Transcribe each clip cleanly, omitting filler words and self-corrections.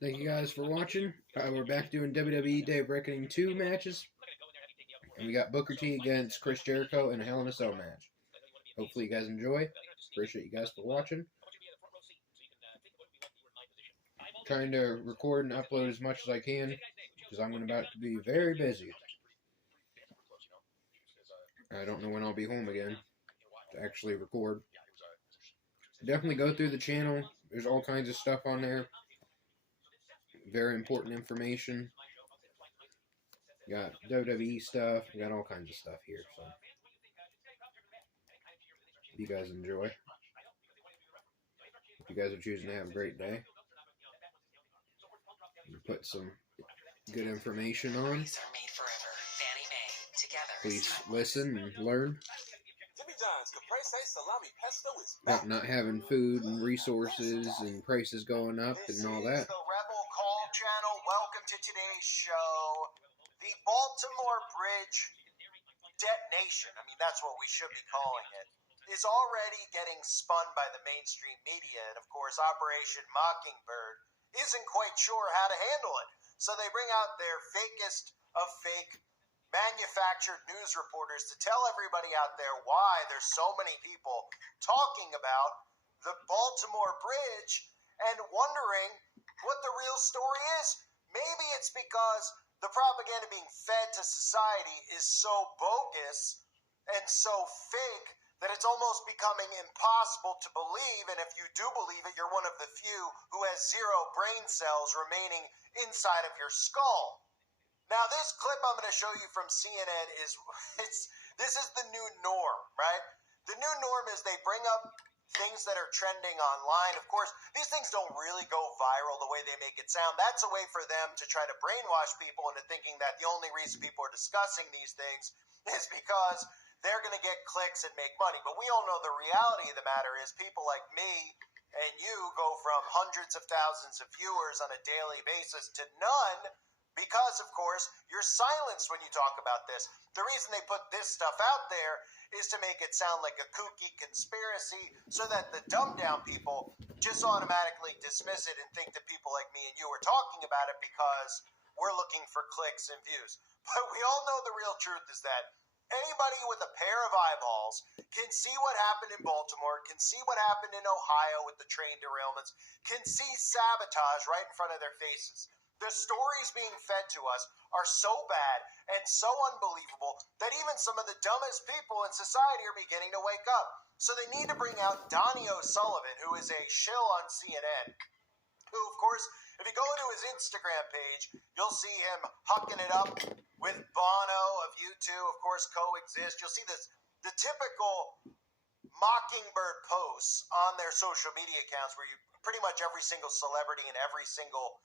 Thank you guys for watching. We're back doing WWE Day of Reckoning 2 matches. And we got Booker T against Chris Jericho in a Hell in a Cell match. Hopefully you guys enjoy. Appreciate you guys for watching. Trying to record and upload as much as I can because I'm about to be very busy. I don't know when I'll be home again to actually record. Definitely go through the channel. There's all kinds of stuff on there. Very important information. We got WWE stuff. We got all kinds of stuff here. So you guys enjoy. If you guys are choosing to have a great day, put some good information on. Please listen and learn. About not having food and resources and prices going up and all that. This is the Rebel Call Channel. Welcome to today's show. The Baltimore Bridge detonation, I mean that's what we should be calling it, is already getting spun by the mainstream media. And of course, Operation Mockingbird isn't quite sure how to handle it. So they bring out their fakest of fake manufactured news reporters to tell everybody out there why there's so many people talking about the Baltimore Bridge and wondering what the real story is. Maybe it's because the propaganda being fed to society is so bogus and so fake that it's almost becoming impossible to believe, and if you do believe it, you're one of the few who has zero brain cells remaining inside of your skull. Now, this clip I'm going to show you from CNN this is the new norm, right? The new norm is they bring up things that are trending online. Of course, these things don't really go viral the way they make it sound. That's a way for them to try to brainwash people into thinking that the only reason people are discussing these things is because they're going to get clicks and make money. But we all know the reality of the matter is people like me and you go from hundreds of thousands of viewers on a daily basis to none because, of course, you're silenced when you talk about this. The reason they put this stuff out there is to make it sound like a kooky conspiracy so that the dumbed-down people just automatically dismiss it and think that people like me and you are talking about it because we're looking for clicks and views. But we all know the real truth is that anybody with a pair of eyeballs can see what happened in Baltimore, can see what happened in Ohio with the train derailments, can see sabotage right in front of their faces. The stories being fed to us are so bad and so unbelievable that even some of the dumbest people in society are beginning to wake up. So they need to bring out Donnie O'Sullivan, who is a shill on CNN, who, of course, if you go into his Instagram page, you'll see him hucking it up with Bono of U2, of course, Coexist. You'll see the typical Mockingbird posts on their social media accounts where you pretty much every single celebrity and every single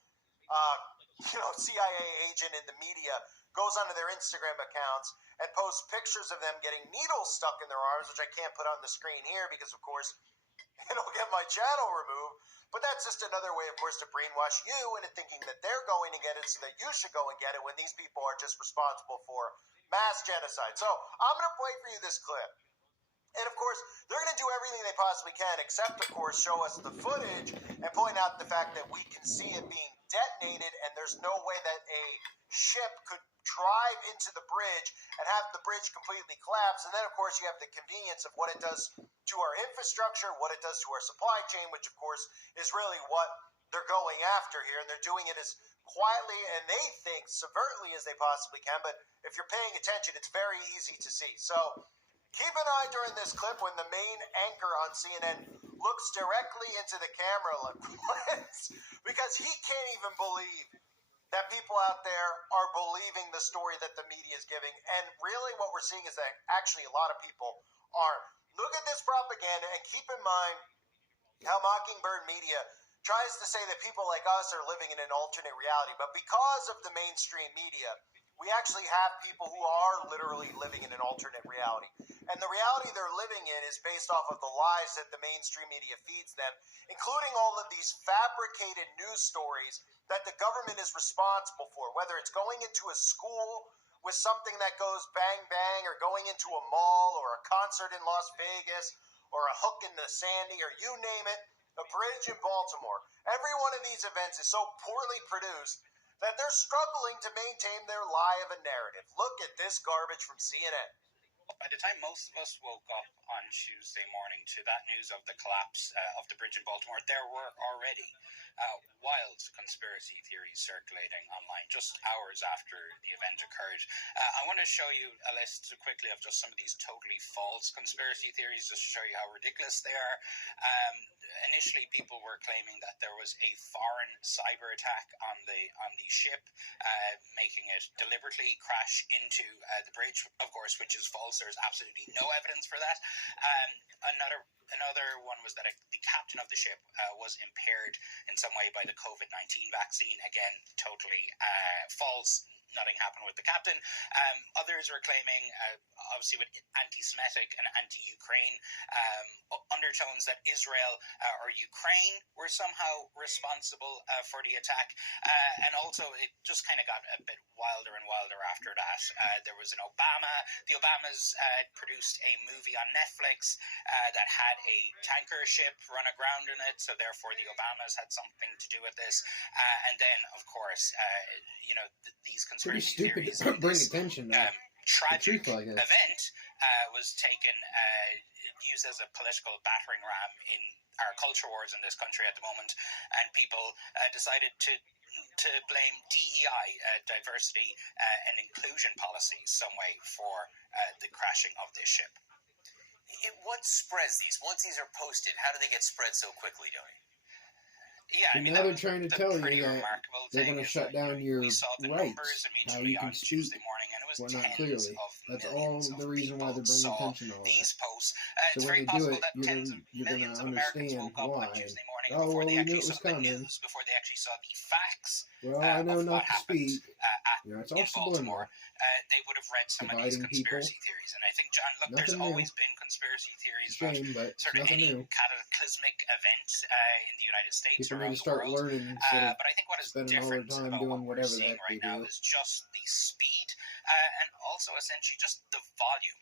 CIA agent in the media goes onto their Instagram accounts and posts pictures of them getting needles stuck in their arms, which I can't put on the screen here because, of course, it'll get my channel removed. But that's just another way, of course, to brainwash you into thinking that they're going to get it so that you should go and get it when these people are just responsible for mass genocide. So I'm going to play for you this clip. And, of course, they're going to do everything they possibly can except, of course, show us the footage and point out the fact that we can see it being detonated and there's no way that a ship could drive into the bridge and have the bridge completely collapse. And then, of course, you have the convenience of what it does to our infrastructure, what it does to our supply chain, which, of course, is really what they're going after here. And they're doing it as quietly and they think subvertly as they possibly can. But if you're paying attention, it's very easy to see. So keep an eye during this clip when the main anchor on CNN looks directly into the camera lens because he can't even believe that people out there are believing the story that the media is giving. And really what we're seeing is that actually a lot of people aren't. Look at this propaganda and keep in mind how Mockingbird Media tries to say that people like us are living in an alternate reality. But because of the mainstream media, we actually have people who are literally living in an alternate reality. And the reality they're living in is based off of the lies that the mainstream media feeds them, including all of these fabricated news stories that the government is responsible for, whether it's going into a school with something that goes bang bang, or going into a mall or a concert in Las Vegas or a hook in the Sandy, or you name it. a bridge in Baltimore. Every one of these events is so poorly produced that they're struggling to maintain their lie of a narrative. Look at this garbage from CNN. By the time most of us woke up on Tuesday morning to that news of the collapse of the bridge in Baltimore, there were already wild conspiracy theories circulating online just hours after the event occurred. I want to show you a list quickly of just some of these totally false conspiracy theories, just to show you how ridiculous they are. Initially, people were claiming that there was a foreign cyber attack on the ship, making it deliberately crash into the bridge, of course, which is false. There's absolutely no evidence for that. Another one was that the captain of the ship was impaired in some way by the COVID-19 vaccine. Again, totally false. Nothing happened with the captain. Others were claiming, obviously with anti-Semitic and anti-Ukraine undertones, that Israel or Ukraine were somehow responsible for the attack. And also, it just kind of got a bit wilder and wilder after that. There was the Obamas produced a movie on Netflix that had a tanker ship run aground in it, so therefore the Obamas had something to do with this. And then, of course, these Pretty conspiracy stupid theories to in bring this attention to tragic like this. event was taken, used as a political battering ram in our culture wars in this country at the moment, and people decided to blame DEI, diversity and inclusion policies, some way for the crashing of this ship. What spreads these? Once these are posted, how do they get spread so quickly, Tony? Yeah, So now they're trying to tell you that they're going to shut down your rights, how you can speak, morning, and it was well, not tens clearly. of That's all millions the of reason why they're people bringing saw attention to all these that. posts. So It's when very they do possible it, that tens of you're going millions to of Americans understand woke up on why. Tuesday morning Oh, before well, they we knew actually it saw was the coming. news, before they actually saw the facts Well, I know of what not to happened speak. It's all in Baltimore. subliminal. They would have read some of these Dividing people. conspiracy theories. And I think, John, look, there's Nothing new. always been conspiracy theories Shame, about but sort of nothing any new. cataclysmic event in the United States People or need around to the start world. learning instead of But I think what is spending all their different time about doing what we're whatever the seeing heck right they now do. is just the speed and also essentially just the volume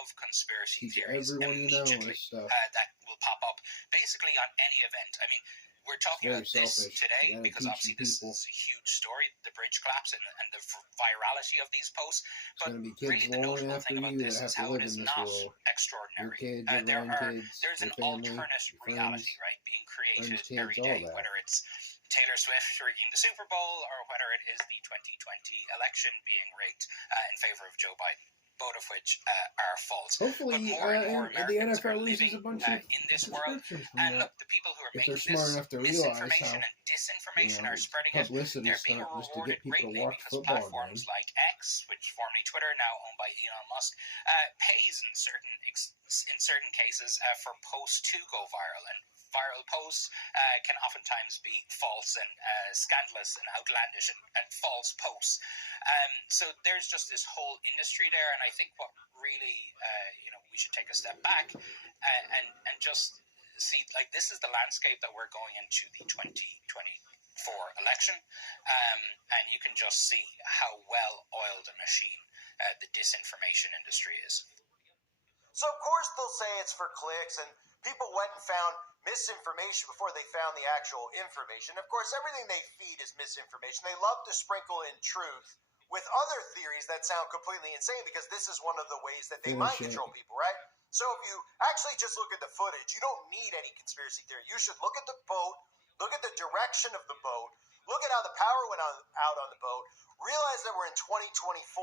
of conspiracy Teach theories everyone you know immediately this stuff. that will pop up basically on any event. I mean, we're talking Very about this selfish. today You gotta because teach obviously the this people. is a huge story, the bridge collapse and the virality of these posts. It's But going to be kids really the long notable after thing about you this that is have to how it live is in this not world. Your extraordinary. kids, your grandkids, There's your an family, alternate your reality, friends, right, being created friends' kids, every all day, that. whether it's Taylor Swift rigging the Super Bowl or whether it is the 2020 election being rigged in favor of Joe Biden, both of which are false. Hopefully, But more and more the Americans are NFL loses living a bunch of in this world. subscriptions from And that. look, the people who are If they're making smart this enough to realize misinformation how, and disinformation are spreading it, publicity they're being stunt just to rewarded get people to greatly watch because football platforms games. like X, which formerly Twitter, now owned by Elon Musk, pays in certain cases for posts to go viral. And viral posts can oftentimes be false and scandalous and outlandish and false posts. So there's just this whole industry there, and I think what really we should take a step back and just see, like, this is the landscape that we're going into the 2024 election, and you can just see how well oiled a machine the disinformation industry is. So, of course, they'll say it's for clicks, and people went and found misinformation before they found the actual information. Of course, everything they feed is misinformation. They love to sprinkle in truth with other theories that sound completely insane, because this is one of the ways that they mind control people, right? So if you actually just look at the footage, you don't need any conspiracy theory. You should look at the boat, look at the direction of the boat, look at how the power went out on the boat, realize that we're in 2024,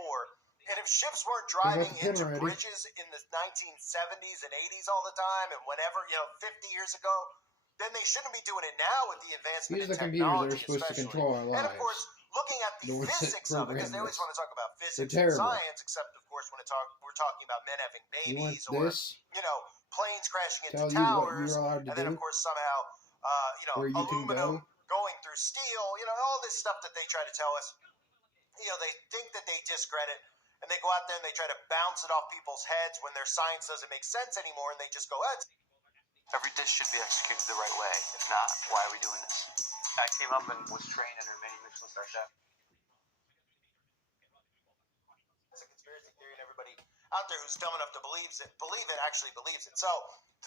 and if ships weren't driving into bridges in the 1970s and 80s all the time, and whenever, 50 years ago, then they shouldn't be doing it now with the advancement in technology, computers that are supposed to control our lives. And of course, looking at the physics of it, because they always want to talk about physics and science, except of course when we're talking about men having babies, or planes crashing into towers, and then of course somehow aluminum going through steel, all this stuff that they try to tell us. They think that they discredit, and they go out there and they try to bounce it off people's heads when their science doesn't make sense anymore, and they just go, every dish should be executed the right way. If not, why are we doing this? I came up and was trained under many Michelin star chefs. It's a conspiracy theory, and everybody out there who's dumb enough to believe it actually believes it. So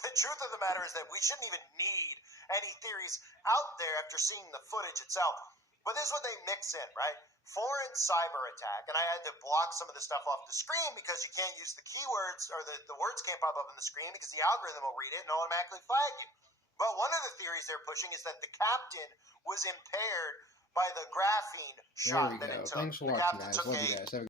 the truth of the matter is that we shouldn't even need any theories out there after seeing the footage itself. But this is what they mix in, right? Foreign cyber attack. And I had to block some of the stuff off the screen because you can't use the keywords, or the words can't pop up on the screen because the algorithm will read it and automatically flag you. But one of the theories they're pushing is that the captain was impaired by the graphene There shot we that go. it took. Thanks for The watching, captain guys. took Love a you guys. Have a